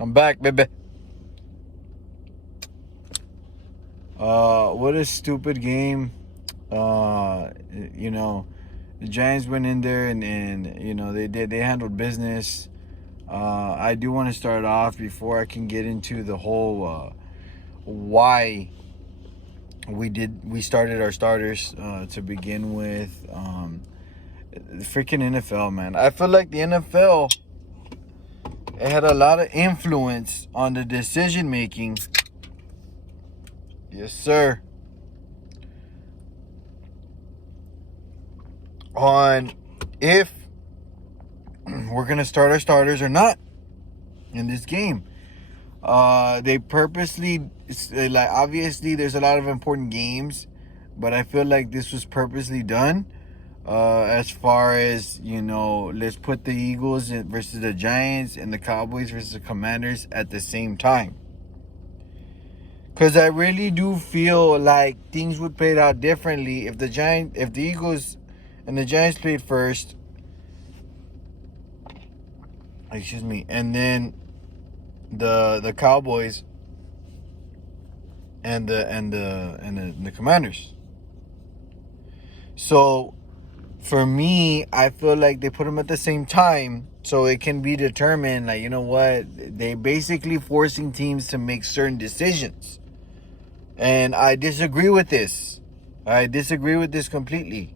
I'm back, baby. What a stupid game. You know, the Giants went in there and you know they handled business. I do want to start off before I can get into the whole why we started our starters to begin with. The freaking NFL, man. I feel like the NFL, it had a lot of influence on the decision making. Yes, sir. On if we're gonna start our starters or not in this game. They purposely, like, obviously there's a lot of important games, but I feel like this was purposely done. As far as, you know, let's put the Eagles versus the Giants and the Cowboys versus the Commanders at the same time. Because I really do feel like things would play out differently if the Eagles and the Giants played first. Excuse me, and then the Cowboys and the Commanders. So for me, I feel like they put them at the same time so it can be determined, like, you know what, they basically forcing teams to make certain decisions. And I disagree with this. I disagree with this completely.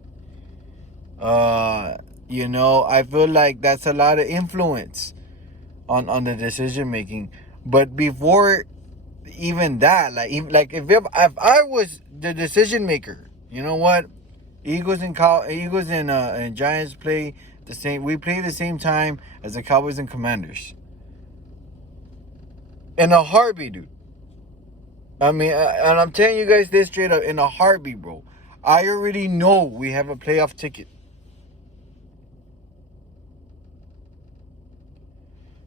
You know, I feel like that's a lot of influence on the decision making. But before even that, like if I was the decision maker, you know what? Eagles and Giants play the same. We play the same time as the Cowboys and Commanders. In a heartbeat, dude. I mean, and I'm telling you guys this straight up, in a heartbeat, bro. I already know we have a playoff ticket.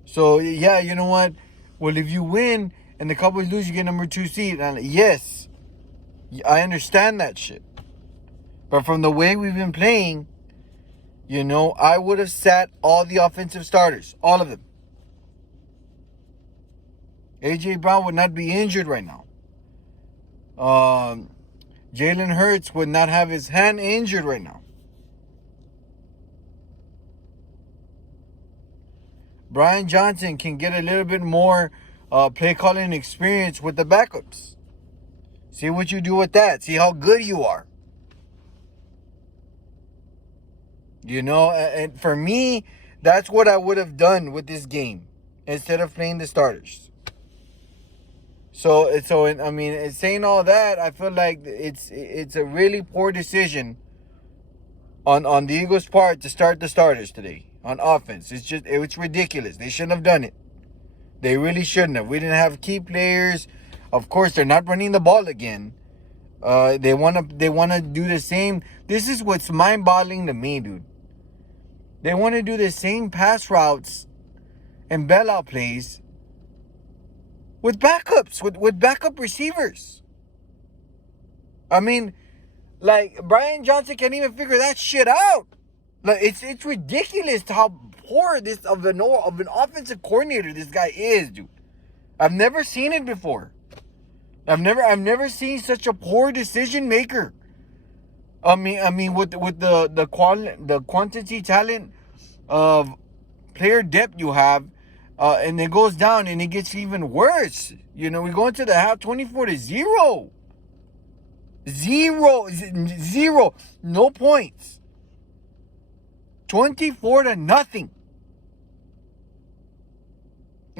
So yeah, you know what? Well, if you win and the Cowboys lose, you get number 2 seed. And yes, I understand that shit. But from the way we've been playing, you know, I would have sat all the offensive starters. All of them. A.J. Brown would not be injured right now. Jalen Hurts would not have his hand injured right now. Brian Johnson can get a little bit more play calling experience with the backups. See what you do with that. See how good you are. You know, and for me, that's what I would have done with this game instead of playing the starters. So I mean, saying all that, I feel like it's a really poor decision on the Eagles' part to start the starters today on offense. It's ridiculous. They shouldn't have done it. They really shouldn't have. We didn't have key players. Of course, they're not running the ball again. They wanna do the same. This is what's mind-boggling to me, dude. They want to do the same pass routes and bailout plays with backups, with backup receivers. I mean, like, Brian Johnson can't even figure that shit out. Like, it's ridiculous how poor this of an offensive coordinator this guy is, dude. I've never seen it before. I've never seen such a poor decision maker. I mean, with the quantity talent of player depth you have, and it goes down and it gets even worse. You know, we go into the half 24-0. Zero. No points. 24-0.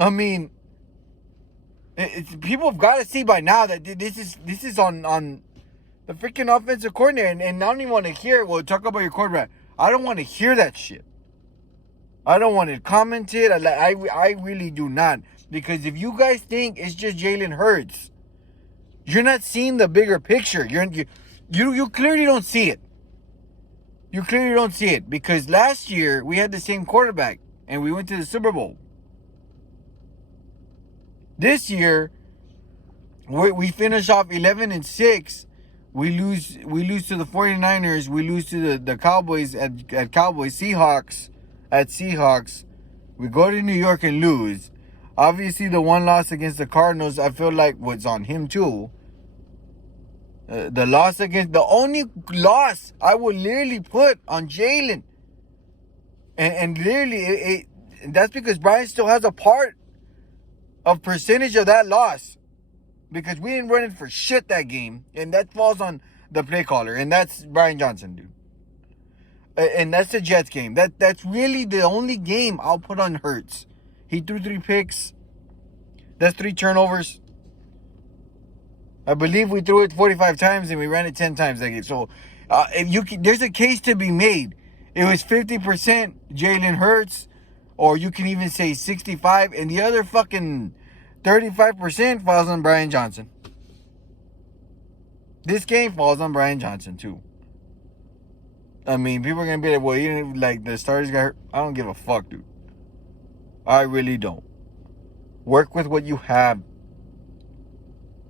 I mean, people have got to see by now that this is on the freaking offensive coordinator, and I don't even want to hear it. Well, talk about your quarterback. I don't want to hear that shit. I don't want it commented. I really do not. Because if you guys think it's just Jalen Hurts, you're not seeing the bigger picture. You clearly don't see it. You clearly don't see it. Because last year, we had the same quarterback, and we went to the Super Bowl. This year, we finish off 11-6. We lose to the 49ers. We lose to the Cowboys at Cowboys. Seahawks at Seahawks. We go to New York and lose. Obviously, the one loss against the Cardinals, I feel like was on him too. The only loss I would literally put on Jalen. And literally, that's because Brian still has a part of percentage of that loss. Because we didn't run it for shit that game. And that falls on the play caller. And that's Brian Johnson, dude. And that's the Jets game. That's really the only game I'll put on Hurts. He threw 3 picks. That's 3 turnovers. I believe we threw it 45 times and we ran it 10 times that game. So there's a case to be made. It was 50% Jalen Hurts, or you can even say 65, and the other fucking 35% falls on Brian Johnson. This game falls on Brian Johnson too. I mean, people are gonna be like, well, you know, like the starters got hurt. I don't give a fuck, dude. I really don't. Work with what you have.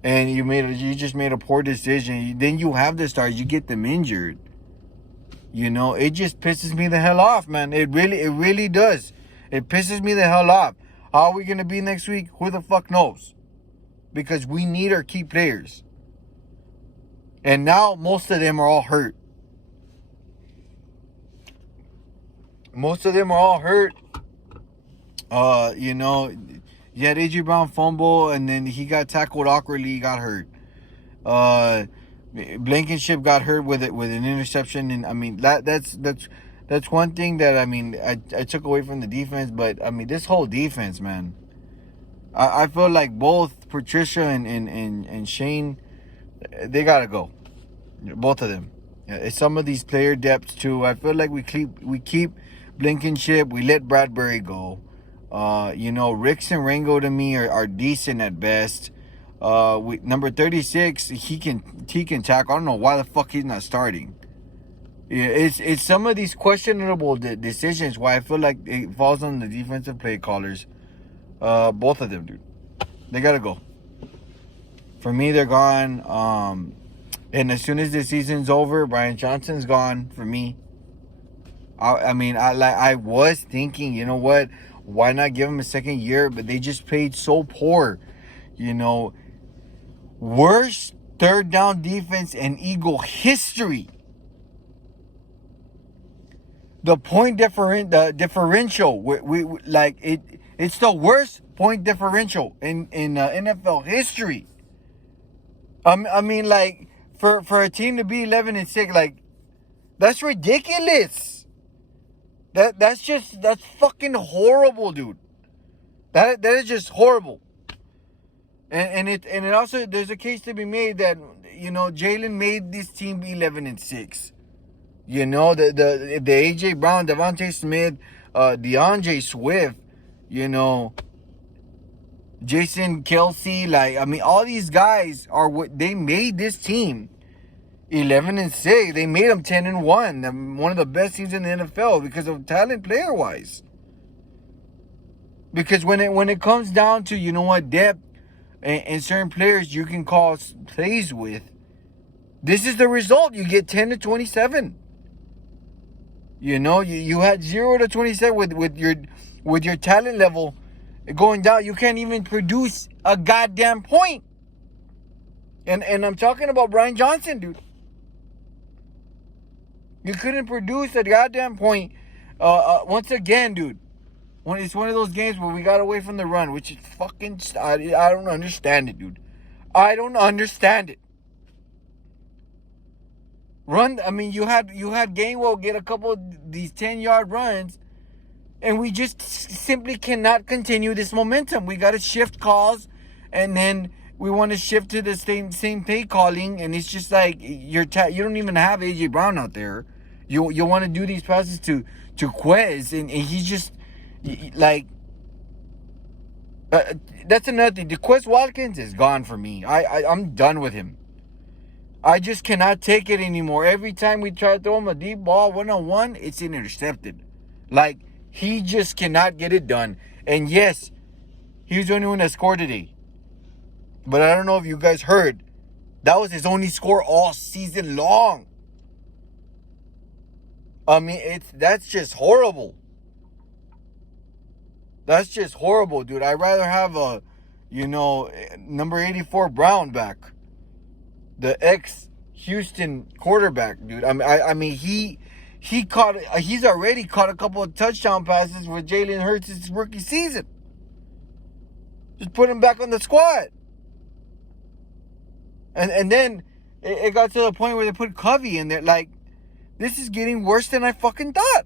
And you just made a poor decision. Then you have the stars, you get them injured. You know, it just pisses me the hell off, man. It really does. It pisses me the hell off. How are we gonna be next week? Who the fuck knows? Because we need our key players. And now most of them are all hurt. Most of them are all hurt. You know, you had A.J. Brown fumble, and then he got tackled awkwardly. He got hurt. Blankenship got hurt with an interception, and I mean that's one thing that I took away from the defense. But I mean, this whole defense, man, I feel like both Patricia and Shane, they gotta go, both of them. Some of these player depths too. I feel like we keep Blankenship. We let Bradbury go. You know, Ricks and Rango to me are decent at best. Number 36, he can tackle. I don't know why the fuck he's not starting. Yeah, it's some of these questionable decisions why I feel like it falls on the defensive play callers. Both of them, dude. They gotta go. For me, they're gone. And as soon as the season's over, Brian Johnson's gone for me. I was thinking, you know what? Why not give him a second year? But they just played so poor. You know, worst third down defense in Eagle history. The point differential, we like it. It's the worst point differential in NFL history. I mean, like for a team to be 11-6, like that's ridiculous. That's fucking horrible, dude. That is just horrible. And it also, there's a case to be made that, you know, Jalen made this team 11-6. You know, the AJ Brown, Devontae Smith, DeAndre Swift, you know, Jason Kelsey, like, I mean, all these guys are what they made this team 11-6. They made them 10-1. One of the best teams in the NFL because of talent player wise. Because when it comes down to, you know what, depth and certain players you can call plays with, this is the result. You get 10-27. You know, you had 0-27 with your talent level going down. You can't even produce a goddamn point. And I'm talking about Brian Johnson, dude. You couldn't produce a goddamn point. Once again, dude. It's one of those games where we got away from the run, which is fucking... I don't understand it, dude. I don't understand it. Run, I mean, you had Gainwell get a couple of these 10-yard runs, and we just simply cannot continue this momentum. We got to shift calls, and then we want to shift to the same play calling, and it's just like you don't even have A.J. Brown out there. You want to do these passes to Quez, and he's just like... that's another thing. Quez Watkins is gone for me. I'm done with him. I just cannot take it anymore. Every time we try to throw him a deep ball, one-on-one, it's intercepted. Like, he just cannot get it done. And yes, he was the only one that scored today. But I don't know if you guys heard. That was his only score all season long. I mean, that's just horrible. That's just horrible, dude. I'd rather have a, number 84 Brown back, the ex Houston quarterback, dude. I mean, he's already caught a couple of touchdown passes with Jalen Hurts' rookie season. Just put him back on the squad. And then it got to the point where they put Covey in there. Like, this is getting worse than I fucking thought.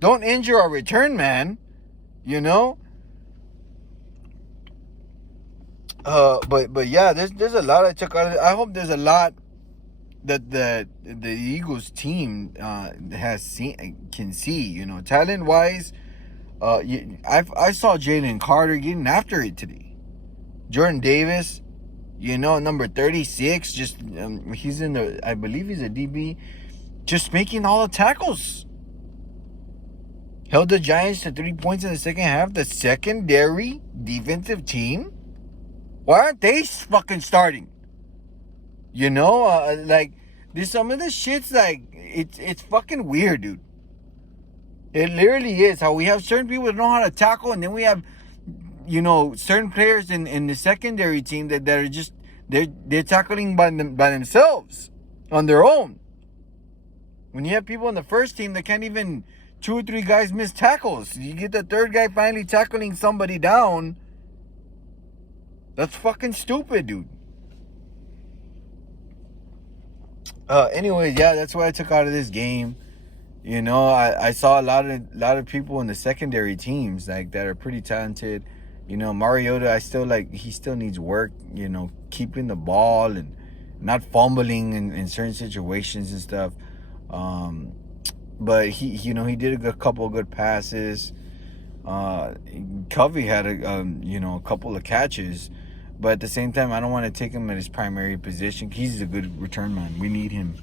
Don't injure our return man, But yeah, there's a lot I took out of it. I hope there's a lot that the Eagles team can see. Talent wise, I saw Jalen Carter getting after it today. Jordan Davis, number 36, just he's I believe he's a DB, just making all the tackles. Held the Giants to 3 points in the second half. The secondary defensive team. Why aren't they fucking starting? Like, there's some of the shit's like, it's fucking weird, dude. It literally is. How we have certain people that know how to tackle, and then we have, certain players in the secondary team that are just, they're tackling by themselves, on their own. When you have people in the first team that can't even, 2 or 3 guys miss tackles. You get the third guy finally tackling somebody down. That's fucking stupid, dude. Anyways, yeah, that's what I took out of this game. I saw a lot of people in the secondary teams like that are pretty talented. Mariota, he still needs work. Keeping the ball and not fumbling in certain situations and stuff. But he did a couple of good passes. Covey had a couple of catches. But at the same time, I don't want to take him at his primary position. He's a good return man. We need him.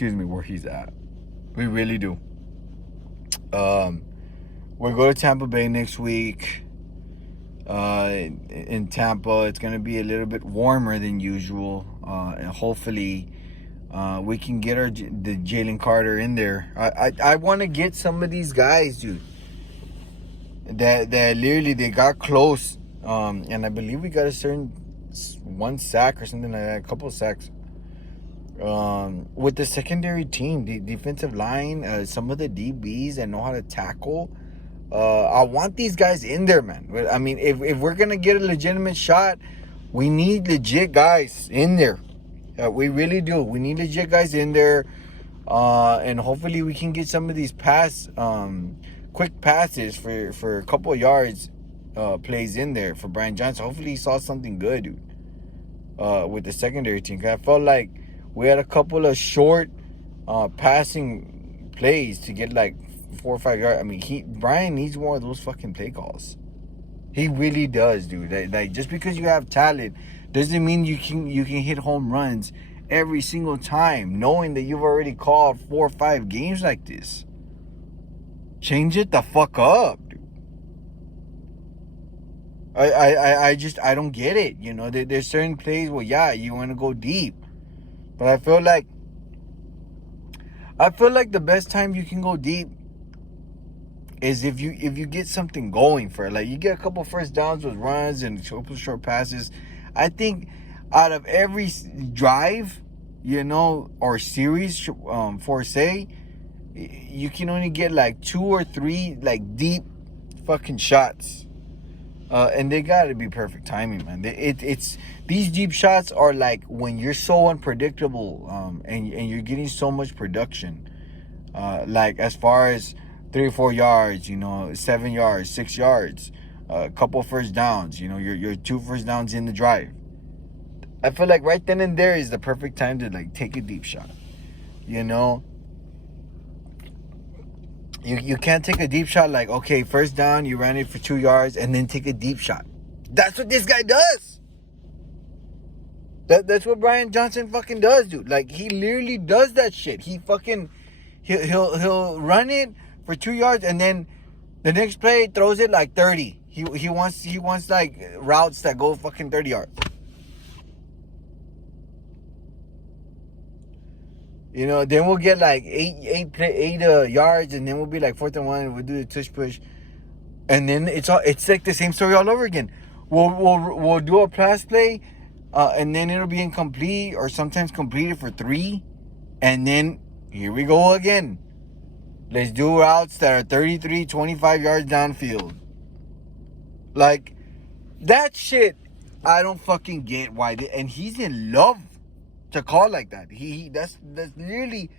Where he's at. We really do. We'll go to Tampa Bay next week. In Tampa, it's going to be a little bit warmer than usual. And hopefully, we can get the Jalen Carter in there. I want to get some of these guys, dude. That literally they got close. And I believe we got a certain 1 sack or something like that, a couple of sacks. With the secondary team, the defensive line, some of the DBs that know how to tackle. I want these guys in there, man. I mean, if we're going to get a legitimate shot, we need legit guys in there. We really do. We need legit guys in there. And hopefully we can get some of these quick passes for a couple of yards plays in there for Brian Johnson. Hopefully he saw something good, dude, with the secondary team. 'Cause I felt like we had a couple of short passing plays to get like 4 or 5 yards. I mean, Brian needs more of those fucking play calls. He really does, dude. Like just because you have talent doesn't mean you can hit home runs every single time, knowing that you've already called 4 or 5 games like this. Change it the fuck up, dude. I don't get it. There's certain plays where, yeah, you want to go deep, but I feel like the best time you can go deep is if you get something going for it. Like, you get a couple first downs with runs and a couple short passes. I think out of every drive, or series, for say, you can only get like 2 or 3 like deep fucking shots. And they gotta be perfect timing, man. It's these deep shots are like when you're so unpredictable, and you're getting so much production, like as far as 3 or 4 yards, 7 yards, 6 yards, a couple first downs, your 2 first downs in the drive. I feel like right then and there is the perfect time to like take a deep shot. You can't take a deep shot like, okay, first down, you ran it for 2 yards, and then take a deep shot. That's what this guy does. That's what Brian Johnson fucking does, dude. Like, he literally does that shit. He fucking, he'll run it for 2 yards, and then the next play throws it like 30. He wants like routes that go fucking 30 yards. You know, then we'll get like eight yards, and then we'll be like 4th and 1, and we'll do the tush push, and then it's like the same story all over again. We'll do a pass play, and then it'll be incomplete or sometimes completed for 3, and then here we go again. Let's do routes that are 33, 25 yards downfield. Like, that shit, I don't fucking get why. And he's in love to call like that. That's literally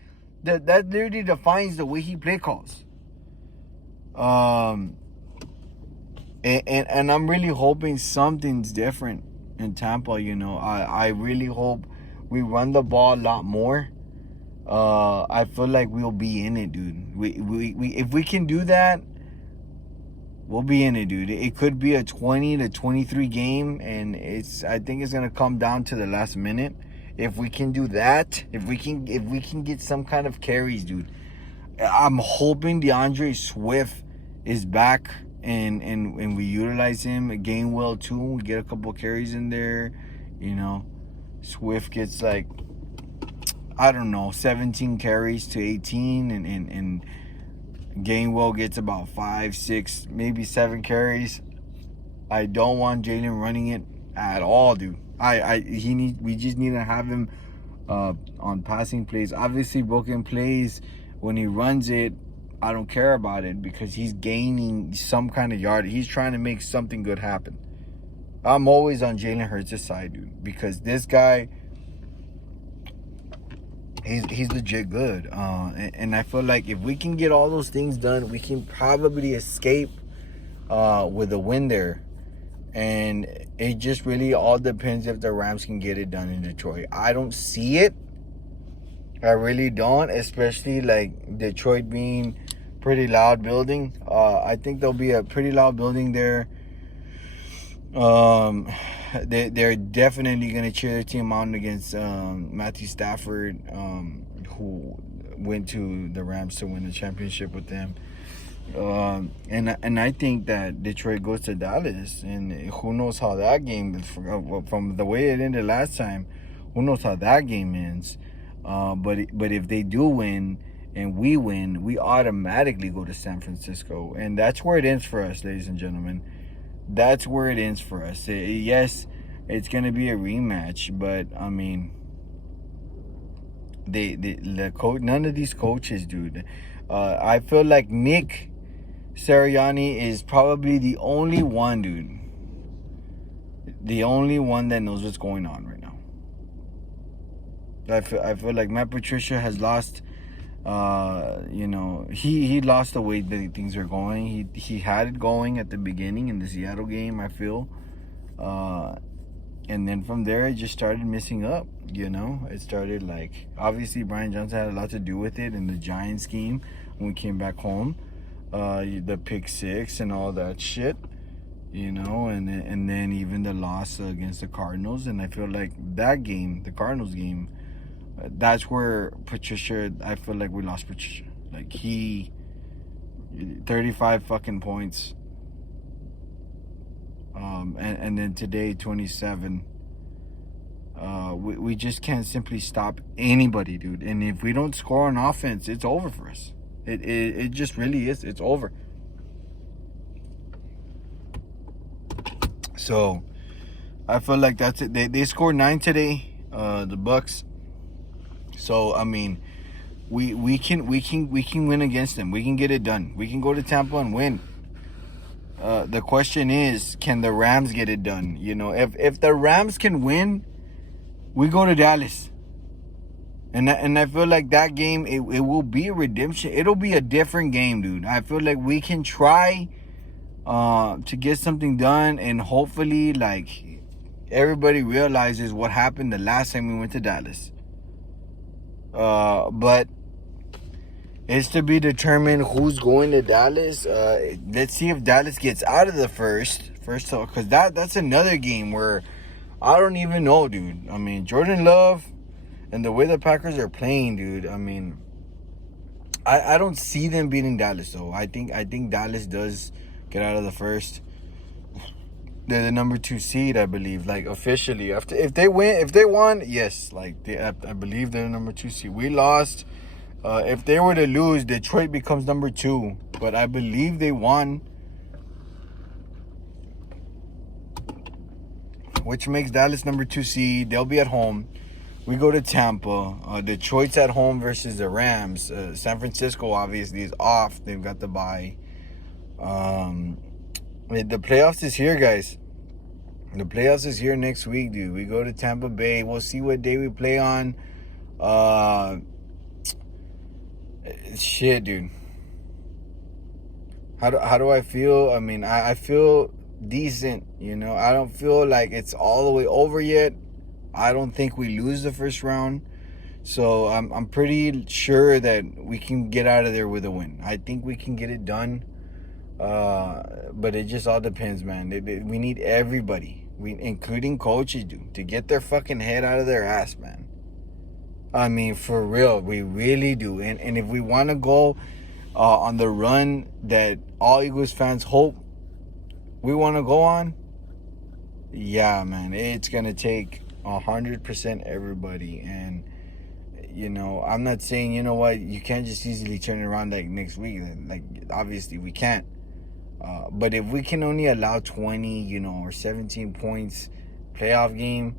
that literally defines the way he play calls. And I'm really hoping something's different in Tampa. You know, I really hope we run the ball a lot more. I feel like we'll be in it, dude. We if we can do that, we'll be in it, dude. It could be a 20-23 game, and I think it's gonna come down to the last minute. If we can do that, if we can get some kind of carries, dude. I'm hoping DeAndre Swift is back and we utilize him. Gainwell too. We get a couple carries in there. You know, Swift gets like, I don't know, 17 carries to 18, and Gainwell gets about 5, 6, maybe 7 carries. I don't want Jalen running it at all, dude. We just need to have him on passing plays. Obviously, broken plays, when he runs it, I don't care about it because he's gaining some kind of yard. He's trying to make something good happen. I'm always on Jalen Hurts' side, dude, because this guy, he's legit good. And I feel like if we can get all those things done, we can probably escape with a win there. And it just really all depends if the Rams can get it done in Detroit. I don't see it. I really don't, especially like Detroit being pretty loud building. I think there'll be a pretty loud building there. They're definitely going to cheer their team on against Matthew Stafford, who went to the Rams to win the championship with them. And I think that Detroit goes to Dallas, and who knows how that game, from the way it ended last time, who knows how that game ends. But if they do win and we win, we automatically go to San Francisco, and that's where it ends for us, ladies and gentlemen. That's where it ends for us. Yes, it's gonna be a rematch, but I mean, the coach, none of these coaches, dude. I feel like Nick Sirianni is probably the only one, dude. The only one that knows what's going on right now. I feel like Matt Patricia has lost. You know, he lost the way that things are going. He had it going at the beginning in the Seattle game, I feel. And then from there, it just started messing up, you know. It started like, obviously, Brian Johnson had a lot to do with it in the Giants game when we came back home. The pick 6 and all that shit, you know. And then even the loss against the Cardinals. And I feel like that game, the Cardinals game, that's where Patricia, I feel like we lost Patricia. Like, 35 fucking points. And then today, 27. We just can't simply stop anybody, dude. And if we don't score on offense, it's over for us. It just really is. It's over. So, I feel like that's it. They scored 9 today, the Bucks. So, I mean, we can win against them. We can get it done. We can go to Tampa and win. The question is, can the Rams get it done? You know, if the Rams can win, we go to Dallas. And I feel like that game, it will be a redemption. It'll be a different game, dude. I feel like we can try to get something done, and hopefully, like, everybody realizes what happened the last time we went to Dallas. But it's to be determined who's going to Dallas. Let's see if Dallas gets out of the first, because that's another game where I don't even know, dude. I mean, Jordan Love and the way the Packers are playing, dude. I mean, I don't see them beating Dallas, though. I think Dallas does get out of the first. they're the number 2 seed, I believe. Like officially, after if they won, yes, like I believe they're the number 2 seed. We lost. If they were to lose, Detroit becomes number 2. But I believe they won, which makes Dallas number 2 seed. They'll be at home. We go to Tampa. Detroit's at home versus the Rams. San Francisco obviously is off. They've got the bye. The playoffs is here, guys. The playoffs is here next week, dude. We go to Tampa Bay. We'll see what day we play on. Shit, dude. How do I feel? I mean, I feel decent, you know. I don't feel like it's all the way over yet. I don't think we lose the first round. So I'm pretty sure that we can get out of there with a win. I think we can get it done. But it just all depends, man. We need everybody, including coaches, dude, to get their fucking head out of their ass, man. I mean, for real, we really do. And if we want to go on the run that all Eagles fans hope we want to go on, yeah, man, it's gonna take 100% everybody. And you know, I'm not saying, you know what, you can't just easily turn it around like next week. Like, obviously we can't. But if we can only allow 20, you know, or 17 points playoff game,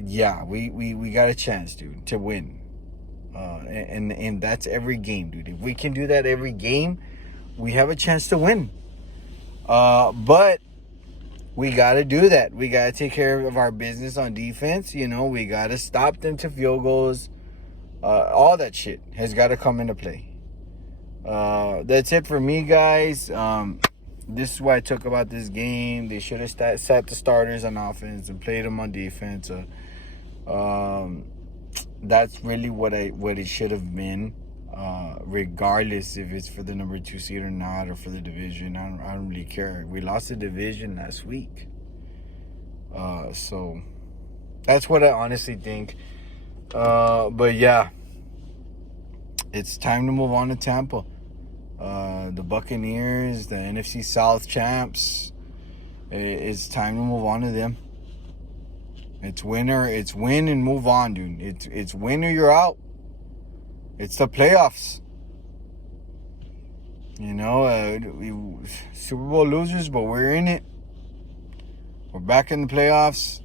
yeah, we got a chance, dude, to win. And that's every game, dude. If we can do that every game, we have a chance to win. But we got to do that. We got to take care of our business on defense. You know, we got to stop them to field goals. All that shit has got to come into play. That's it for me, guys. This is what I took about this game. They should have sat the starters on offense and played them on defense. That's really what it should have been. Regardless if it's for the number 2 seed or not, or for the division, I don't really care. We lost the division last week, so that's what I honestly think. But yeah, it's time to move on to Tampa. The Buccaneers, the NFC South champs. It's time to move on to them. It's win and move on, dude. It's win or you're out. It's the playoffs. You know, Super Bowl losers, but we're in it. We're back in the playoffs.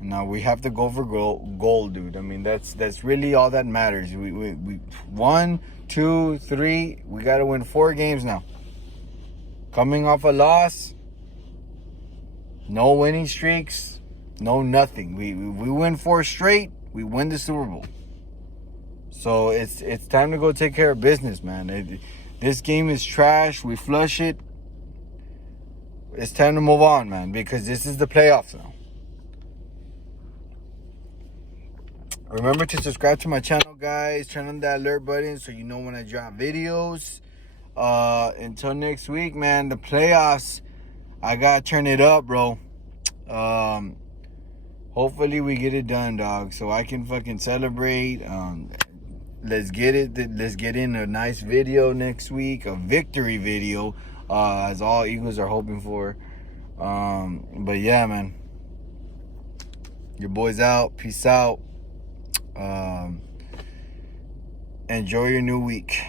Now we have to go for gold, dude. I mean, that's really all that matters. We 1, 2, 3. We got to win 4 games now. Coming off a loss, no winning streaks, no nothing. We win 4 straight. We win the Super Bowl. So it's time to go take care of business, man. This game is trash. We flush it. It's time to move on, man, because this is the playoffs now. Remember to subscribe to my channel, guys. Turn on that alert button so you know when I drop videos. Until next week, man, the playoffs, I gotta turn it up, bro. Hopefully we get it done, dog, so I can fucking celebrate. Let's get in a nice video next week, a victory video, as all Eagles are hoping for. But yeah, man, your boy's out. Peace out. Enjoy your new week.